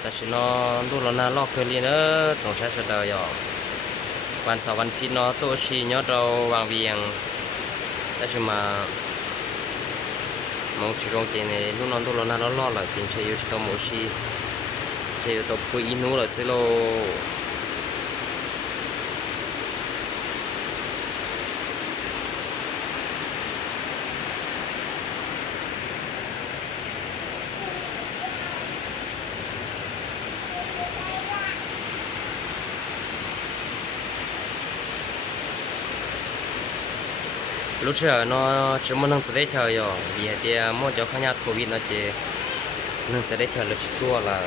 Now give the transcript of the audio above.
แต่ฉันนอนดูแล้วน่าลอกเคยเรียนสงสัยจะเดาหยอกวันเสาร์วันอาทิตย์เนาะตัวชีเนาะเราวางเวียงแต่ฉันมามองชีรงเจในลูกนอนดูแล้วน่าลอกเลยเป็นเชยอยู่ตัวโมชีเชยอยู่ตัวปุยอินูเลยสิโลlúc chờ nó chỉ muốn nâng sẽ để chờ rồi vì thì mỗi chỗ khác nhau covid nó chỉ nâng sẽ để chờ lúc tua là